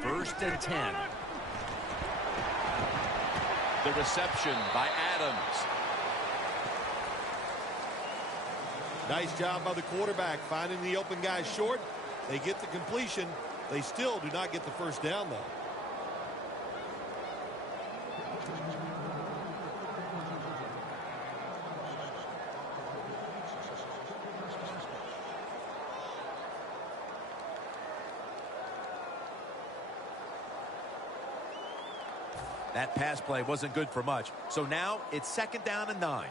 1st and 10. The reception by Adams. Nice job by the quarterback finding the open guy short. They get the completion. They still do not get the first down, though. That pass play wasn't good for much. So now it's 2nd down and 9.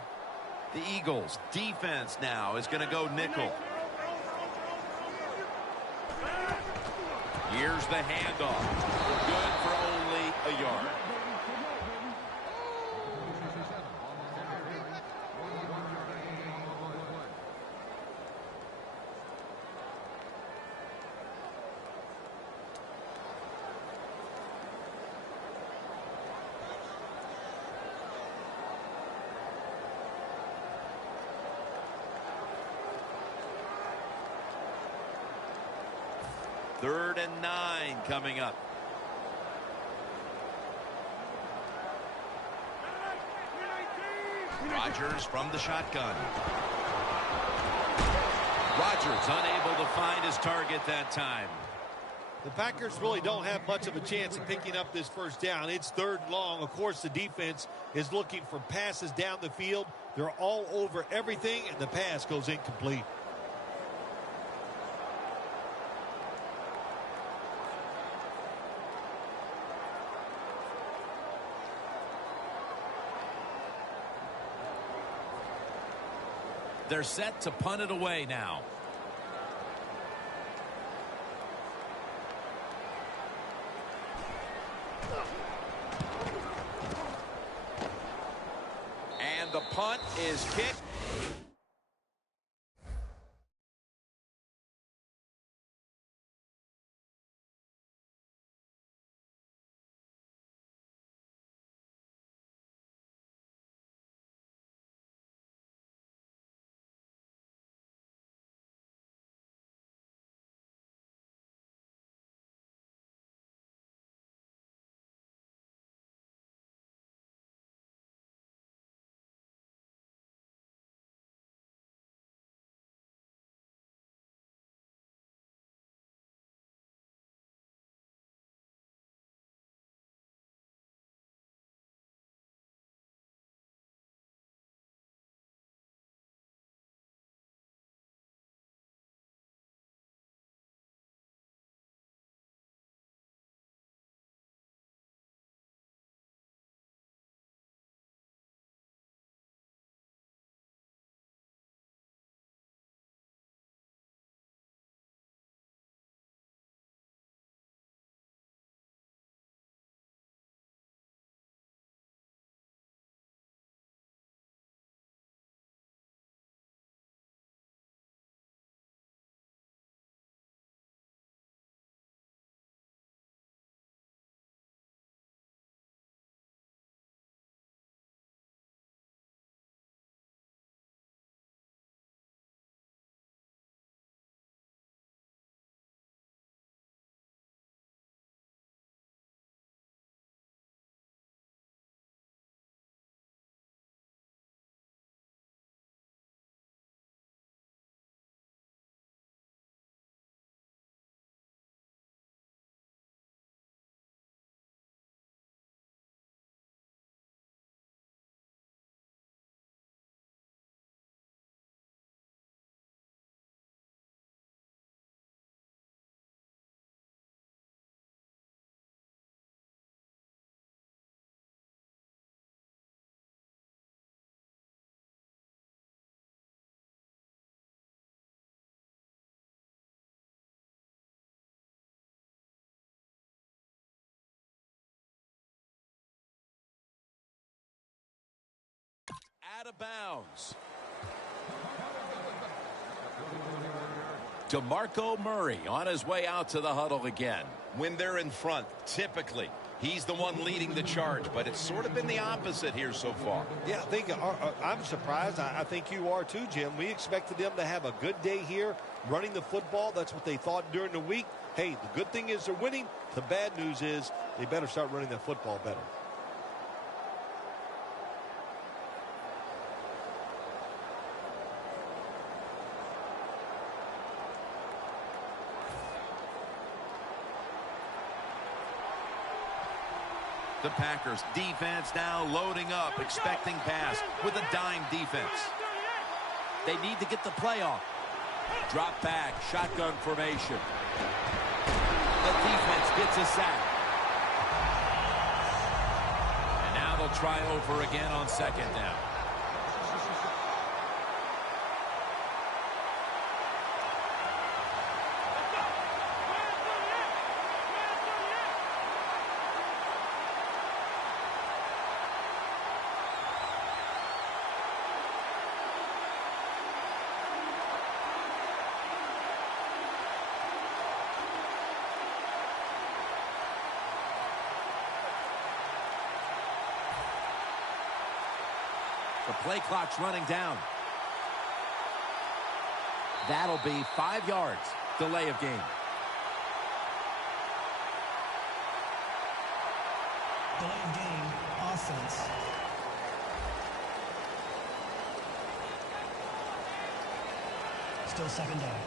The Eagles defense now is going to go nickel. Here's the handoff. Good for only a yard. Third and 9 coming up. Rodgers from the shotgun. Rodgers unable to find his target that time. The Packers really don't have much of a chance of picking up this first down. It's 3rd and long. Of course, the defense is looking for passes down the field. They're all over everything, and the pass goes incomplete. They're set to punt it away now. And the punt is kicked. Out of bounds. DeMarco Murray on his way out to the huddle again. When they're in front, typically, He's the one leading the charge, but it's sort of been the opposite here so far. Yeah, I think I'm surprised. I think you are too, Jim. We expected them to have a good day here running the football. That's what they thought during the week. Hey, the good thing is they're winning. The bad news is they better start running that football better. The Packers defense now loading up, expecting pass with a dime defense. They need to get the play off. Drop back, shotgun formation. The defense gets a sack. And now they'll try over again on second down. The play clock's running down. That'll be 5 yards. Delay of game. Delay of game, offense. Still second down.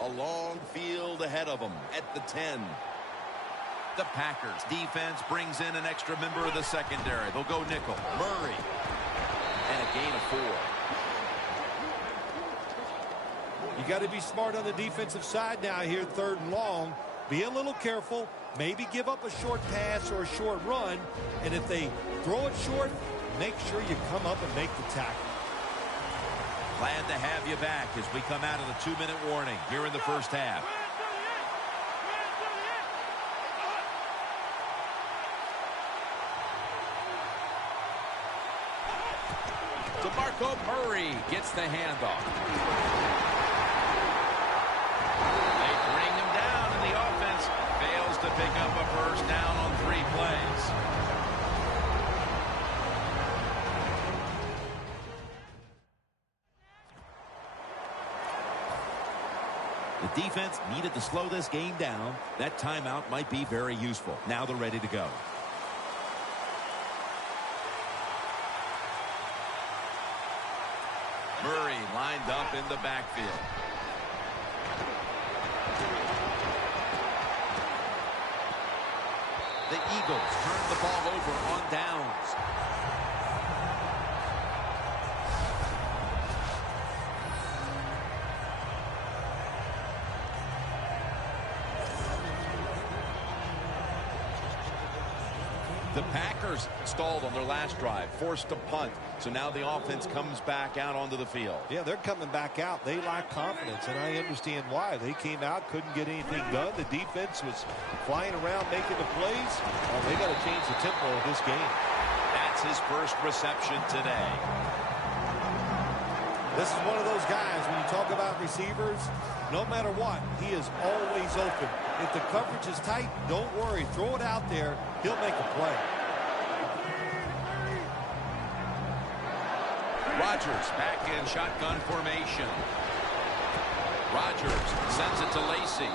A long field ahead of them at the 10. The Packers defense brings in an extra member of the secondary. They'll go nickel. Murray. And a gain of 4. You got to be smart on the defensive side now here, 3rd and long. Be a little careful. Maybe give up a short pass or a short run. And if they throw it short, make sure you come up and make the tackle. Glad to have you back as we come out of the 2-minute warning here in the first half. DeMarco Murray gets the handoff. They bring him down, and the offense fails to pick up a first down on 3 plays. The defense needed to slow this game down. That timeout might be very useful. Now they're ready to go. Murray lined up in the backfield. The Eagles turn the ball over on downs. The Packers stalled on their last drive, forced to punt. So now the offense comes back out onto the field. Yeah, they're coming back out. They lack confidence, and I understand why. They came out, couldn't get anything done. The defense was flying around making the plays. Well, they got to change the tempo of this game. That's his first reception today. This is one of those guys, when you talk about receivers, no matter what, he is always open. If the coverage is tight, don't worry. Throw it out there. He'll make a play. Rodgers back in shotgun formation. Rodgers sends it to Lacy.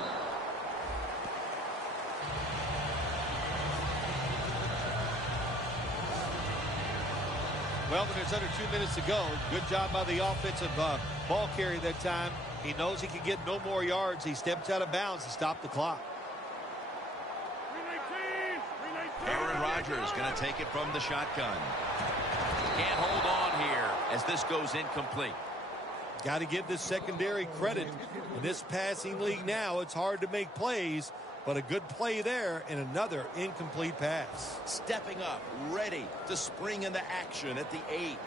Well, when there's under 2 minutes to go, good job by the offensive ball carrier that time. He knows he can get no more yards. He steps out of bounds to stop the clock. Aaron Rodgers going to take it from the shotgun. Can't hold on here as this goes incomplete. Got to give this secondary credit. In this passing league now, it's hard to make plays, but a good play there and another incomplete pass. Stepping up, ready to spring into action at the 8.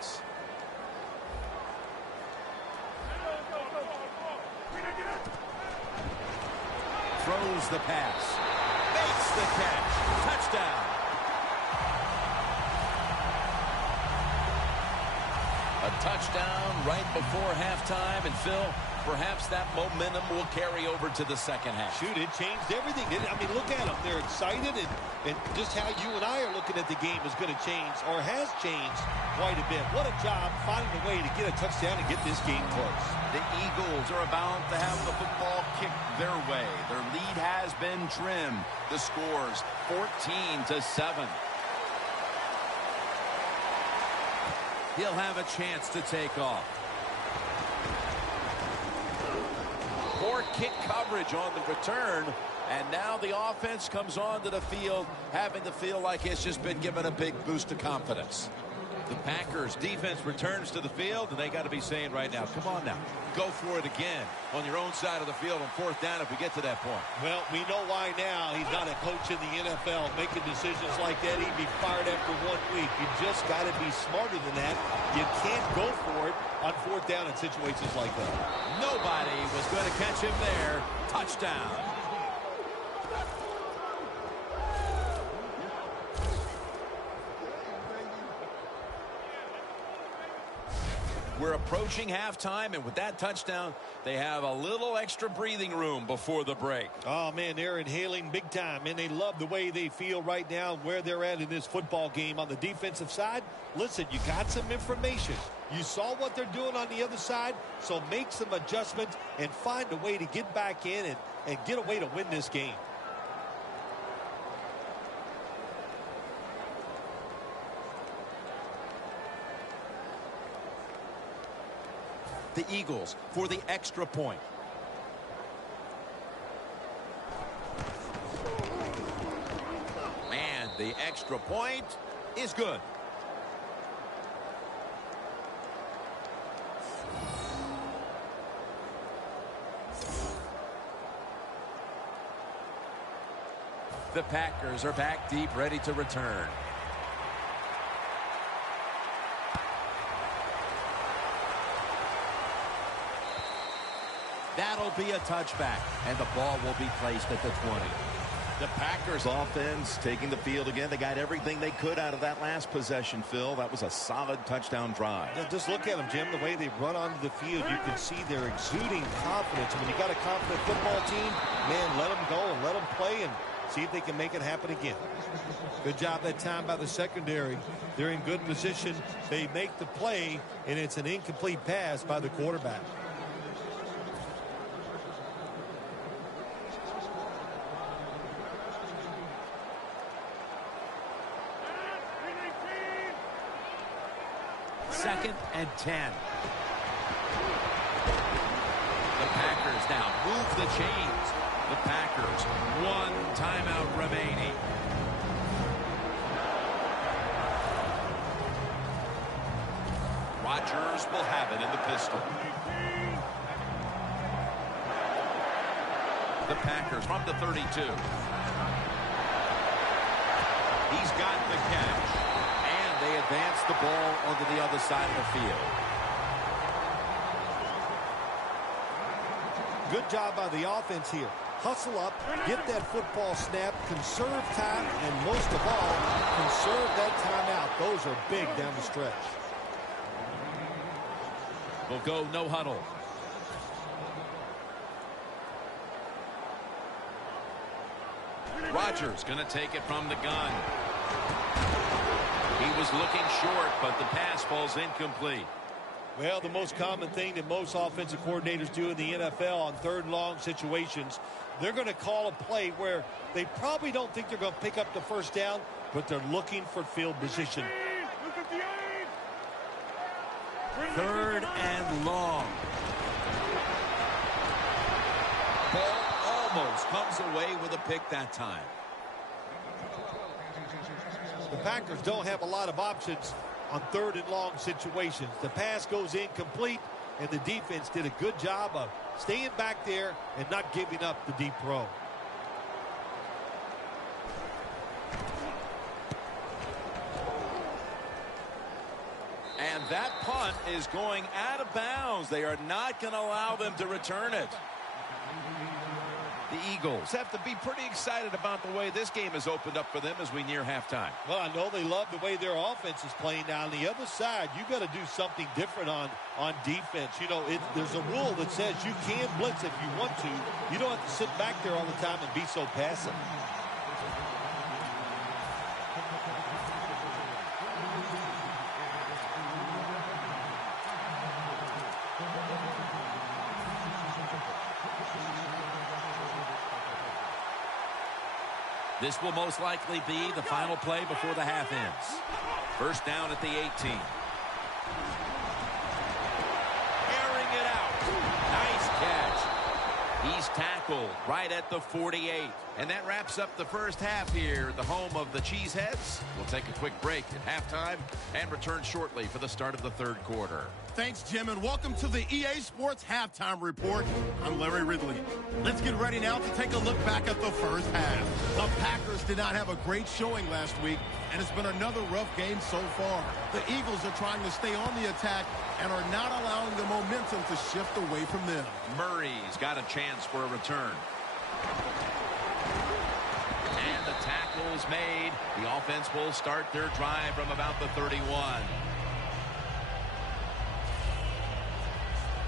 Throws the pass. Makes the catch. Touchdown. A touchdown right before halftime. And Phil, Perhaps that momentum will carry over to the second half. Shoot, it changed everything, didn't it? I mean, look at them. They're excited, and just how you and I are looking at the game is going to change, or has changed quite a bit. What a job finding a way to get a touchdown and get this game close. The Eagles are about to have the football kicked their way. Their lead has been trimmed. The score's 14-7. He'll have a chance to take off. Poor kick coverage on the return, and now the offense comes onto the field having to feel like it's just been given a big boost of confidence. The Packers defense returns to the field, and they got to be saying right now, come on now, go for it again on your own side of the field on fourth down if we get to that point. Well, we know why now. He's not a coach in the NFL. Making decisions like that, he'd be fired after 1 week. You just got to be smarter than that. You can't go for it on fourth down in situations like that. Nobody was going to catch him there. Touchdown. We're approaching halftime, and with that touchdown, they have a little extra breathing room before the break. Oh, man, they're inhaling big time, and they love the way they feel right now where they're at in this football game. On the defensive side, listen, you got some information. You saw what they're doing on the other side, so make some adjustments and find a way to get back in and get a way to win this game. The Eagles for the extra point. And the extra point is good. The Packers are back deep, ready to return. That'll be a touchback, and the ball will be placed at the 20. The Packers offense taking the field again. They got everything they could out of that last possession, Phil. That was a solid touchdown drive. Yeah, just look at them, Jim. The way they run onto the field, you can see they're exuding confidence. And when you got a confident football team, man, let them go and let them play and see if they can make it happen again. Good job that time by the secondary. They're in good position. They make the play, and it's an incomplete pass by the quarterback. Second and 10. The Packers now move the chains. The Packers, one timeout remaining. Rodgers will have it in the pistol. The Packers from the 32. He's got the catch. They advance the ball onto the other side of the field. Good job by the offense here. Hustle up, get that football snap, conserve time, and most of all, conserve that timeout. Those are big down the stretch. We'll go no huddle. Rodgers going to take it from the gun. He was looking short, but the pass falls incomplete. Well, the most common thing that most offensive coordinators do in the NFL on third and long situations, they're going to call a play where they probably don't think they're going to pick up the first down, but they're looking for field position. Third and long. Ball almost comes away with a pick that time. The Packers don't have a lot of options on third and long situations. The pass goes incomplete, and the defense did a good job of staying back there and not giving up the deep throw. And that punt is going out of bounds. They are not going to allow them to return it. The Eagles have to be pretty excited about the way this game has opened up for them as we near halftime. Well, I know they love the way their offense is playing. Now, on the other side, you got to do something different on defense. You know, there's a rule that says you can blitz if you want to. You don't have to sit back there all the time and be so passive. This will most likely be the final play before the half ends. First down at the 18. Airing it out. Nice catch. He's tackled right at the 48. And that wraps up the first half here at the home of the Cheeseheads. We'll take a quick break at halftime and return shortly for the start of the third quarter. Thanks, Jim, and welcome to the EA Sports Halftime Report. I'm Larry Ridley. Let's get ready now to take a look back at the first half. The Packers did not have a great showing last week, and it's been another rough game so far. The Eagles are trying to stay on the attack and are not allowing the momentum to shift away from them. Murray's got a chance for a return. And the tackle's made. The offense will start their drive from about the 31.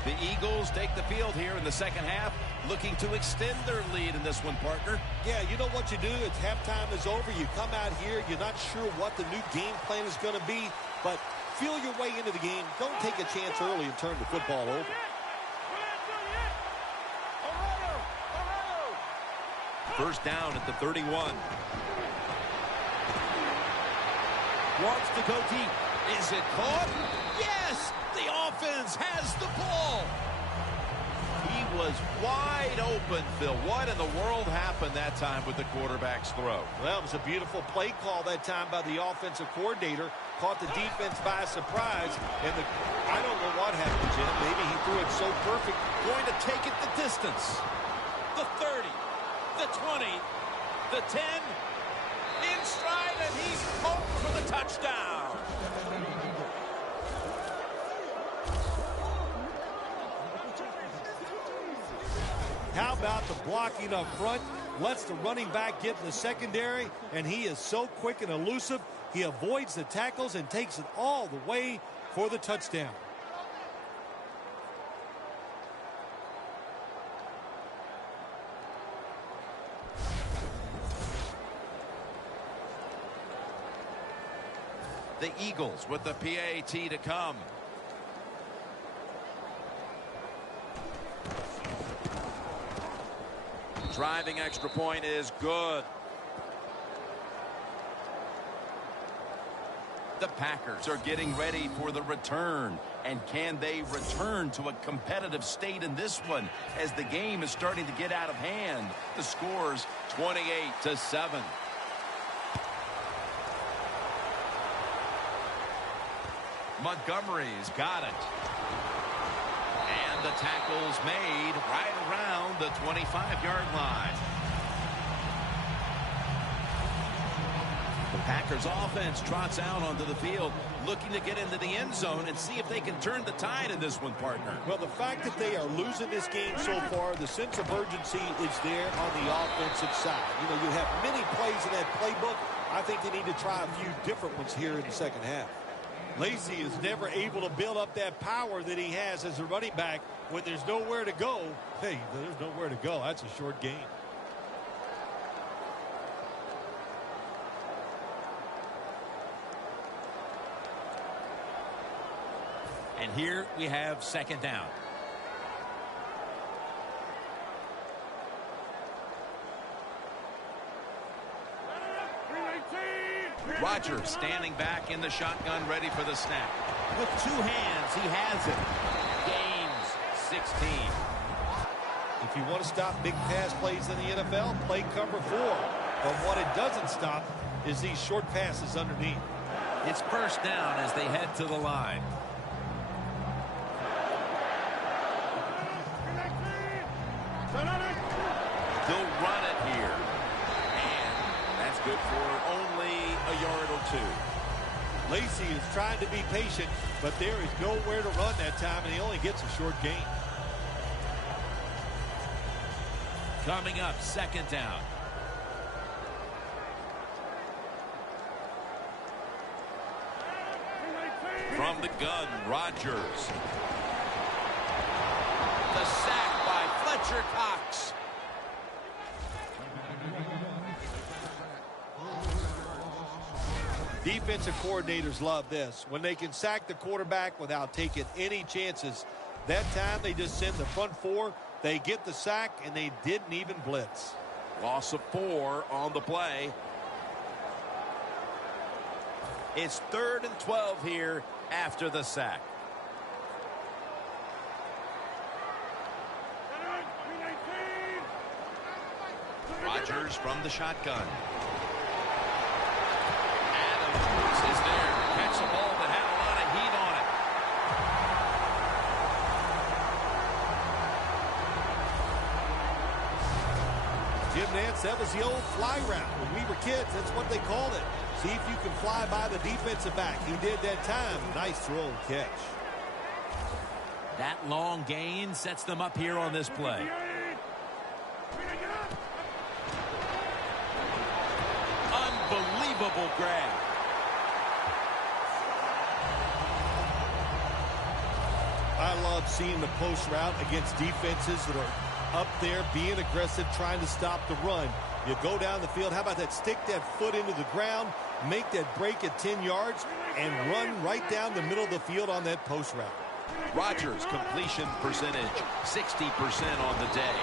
The Eagles take the field here in the second half, looking to extend their lead in this one, partner. Yeah, you know what you do? It's halftime is over. You come out here. You're not sure what the new game plan is going to be, but feel your way into the game. Don't take a chance early and turn the football over. First down at the 31. Wants to go deep. Is it caught? Yes! The offense has the ball. He was wide open, Phil. What in the world happened that time with the quarterback's throw? Well, it was a beautiful play call that time by the offensive coordinator. Caught the defense by surprise. And I don't know what happened, Jim. Maybe he threw it so perfect. Going to take it the distance. The 30. The 20. The 10. In stride, and he's home for the touchdown. How about the blocking up front? Lets the running back get in the secondary, and he is so quick and elusive. He avoids the tackles and takes it all the way for the touchdown. The Eagles with the PAT to come. Driving extra point is good. The Packers are getting ready for the return. And can they return to a competitive state in this one as the game is starting to get out of hand? The score's 28-7. Montgomery's got it. And the tackle's made right around the 25-yard line. The Packers offense trots out onto the field, looking to get into the end zone and see if they can turn the tide in this one, partner. Well, the fact that they are losing this game so far, the sense of urgency is there on the offensive side. You know, you have many plays in that playbook. I think they need to try a few different ones here in the second half. Lacy is never able to build up that power that he has as a running back when there's nowhere to go. Hey, there's nowhere to go. That's a short game. And here we have second down. Rodgers standing back in the shotgun, ready for the snap. With two hands, he has it. Gains 16. If you want to stop big pass plays in the NFL, play cover 4. But what it doesn't stop is these short passes underneath. It's first down as they head to the line. They'll run it here. And that's good for only a yard or two. Lacy is trying to be patient, but there is nowhere to run that time, and he only gets a short gain. Coming up, second down. From the gun, Rodgers. The sack by Fletcher Cox. Defensive coordinators love this. When they can sack the quarterback without taking any chances. That time they just send the front four. They get the sack, and they didn't even blitz. Loss of 4 on the play. It's 3rd and 12 here after the sack. Rodgers from the shotgun. Adams is there to catch a ball that had a lot of heat on it. Jim Nance, that was the old fly route. When we were kids, that's what they called it. See if you can fly by the defensive back. He did that time. Nice throw and catch. That long gain sets them up here on this play. Unbelievable grab. I love seeing the post route against defenses that are up there being aggressive, trying to stop the run. You go down the field. How about that? Stick that foot into the ground, make that break at 10 yards, and run right down the middle of the field on that post route. Rodgers' completion percentage, 60% on the day.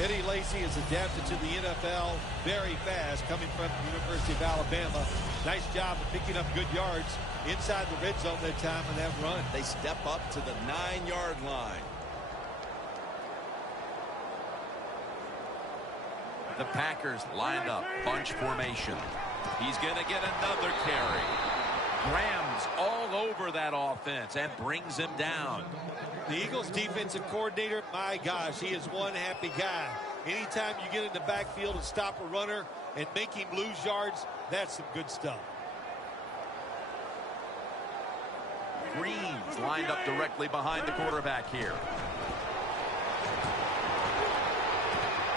Eddie Lacy has adapted to the NFL very fast, coming from the University of Alabama. Nice job of picking up good yards inside the red zone that time on that run. They step up to the 9-yard line. The Packers lined up, bunch formation. He's going to get another carry. Graham's all over that offense and brings him down. The Eagles defensive coordinator, my gosh, he is one happy guy. Anytime you get in the backfield and stop a runner and make him lose yards, that's some good stuff. Green's lined up directly behind the quarterback here.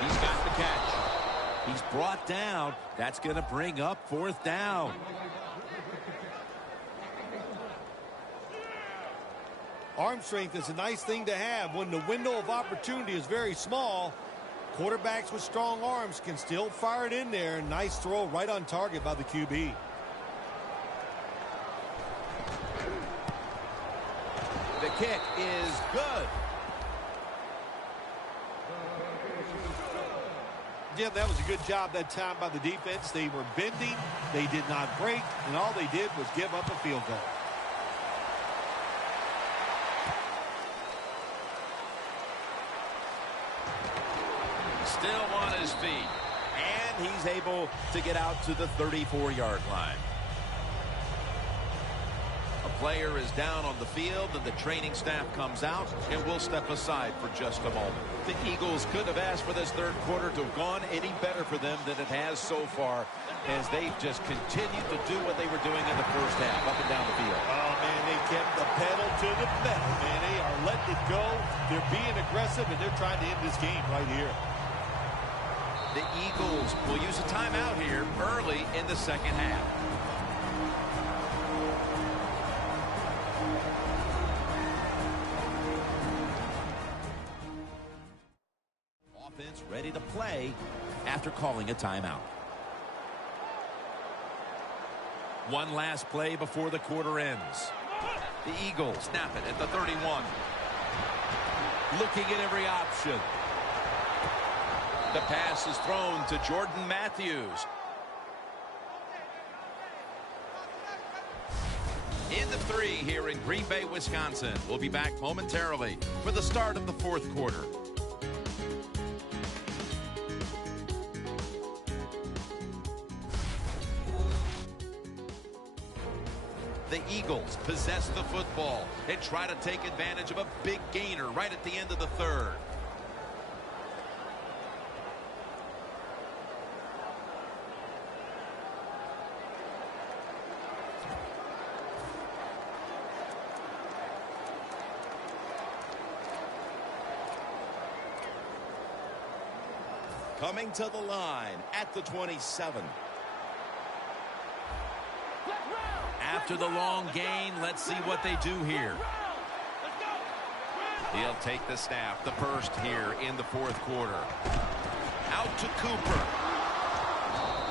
He's got the catch. He's brought down. That's going to bring up 4th down. Arm strength is a nice thing to have. When the window of opportunity is very small, quarterbacks with strong arms can still fire it in there. Nice throw right on target by the QB. The kick is good. Jim, that was a good job that time by the defense. They were bending, they did not break, and all they did was give up a field goal. Still on his feet. And he's able to get out to the 34-yard line. A player is down on the field, and the training staff comes out, and we'll step aside for just a moment. The Eagles could have asked for this third quarter to have gone any better for them than it has so far, as they've just continued to do what they were doing in the first half, up and down the field. Oh, man, they kept the pedal to the metal, man. They are letting it go. They're being aggressive, and they're trying to end this game right here. The Eagles will use a timeout here early in the second half. Offense ready to play after calling a timeout. One last play before the quarter ends. The Eagles snap it at the 31. Looking at every option. The pass is thrown to Jordan Matthews. In the 3 here in Green Bay, Wisconsin. We'll be back momentarily for the start of the 4th quarter. The Eagles possess the football and try to take advantage of a big gainer right at the end of the 3rd. Coming to the line at the 27. After the long gain, let's see what they do here. He'll take the snap, the first here in the fourth quarter. Out to Cooper.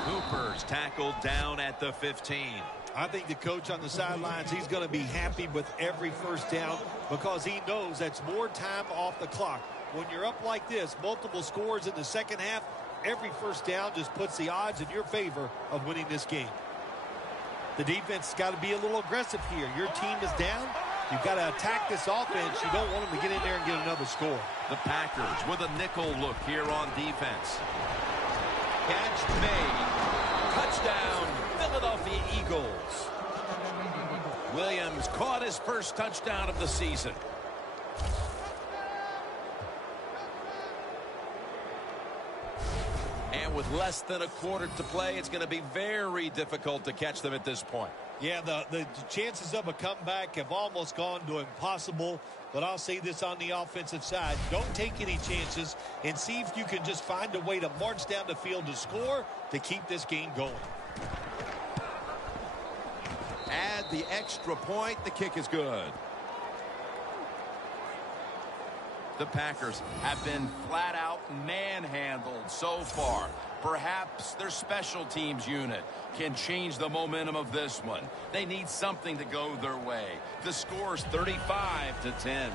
Cooper's tackled down at the 15. I think the coach on the sidelines, he's going to be happy with every first down because he knows that's more time off the clock. When you're up like this, multiple scores in the second half, every first down just puts the odds in your favor of winning this game. The defense has got to be a little aggressive here. Your team is down. You've got to attack this offense. You don't want them to get in there and get another score. The Packers with a nickel look here on defense. Catch made. Touchdown, Philadelphia Eagles. Williams caught his first touchdown of the season. And with less than a quarter to play, it's going to be very difficult to catch them at this point. Yeah, the chances of a comeback have almost gone to impossible. But I'll say this on the offensive side. Don't take any chances and see if you can just find a way to march down the field to score to keep this game going. Add the extra point. The kick is good. The Packers have been flat out manhandled so far. Perhaps their special teams unit can change the momentum of this one. They need something to go their way. The score's 35-10.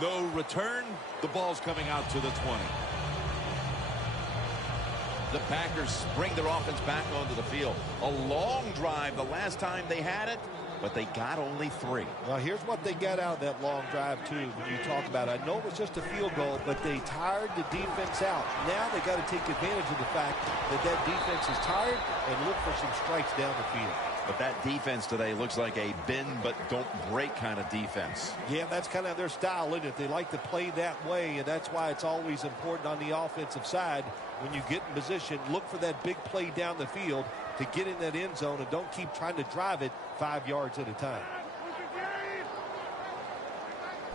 No return. The ball's coming out to the 20. The Packers bring their offense back onto the field. A long drive the last time they had it, but they got only 3. Well, here's what they got out of that long drive, too, when you talk about it. I know it was just a field goal, but they tired the defense out. Now they got to take advantage of the fact that that defense is tired and look for some strikes down the field. But that defense today looks like a bend but don't break kind of defense. Yeah, that's kind of their style, isn't it? They like to play that way, and that's why it's always important on the offensive side. When you get in position, look for that big play down the field to get in that end zone, and don't keep trying to drive it 5 yards at a time.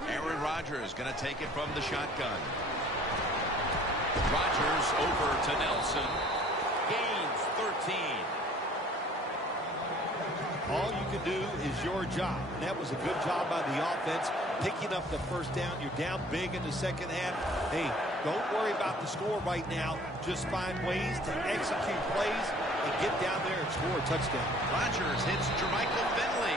Aaron Rodgers going to take it from the shotgun. Rodgers over to Nelson. Gains 13. All you can do is your job. And that was a good job by the offense, picking up the first down. You're down big in the second half. Hey, don't worry about the score right now. Just find ways to execute plays and get down there and score a touchdown. Rodgers hits Jermichael Finley.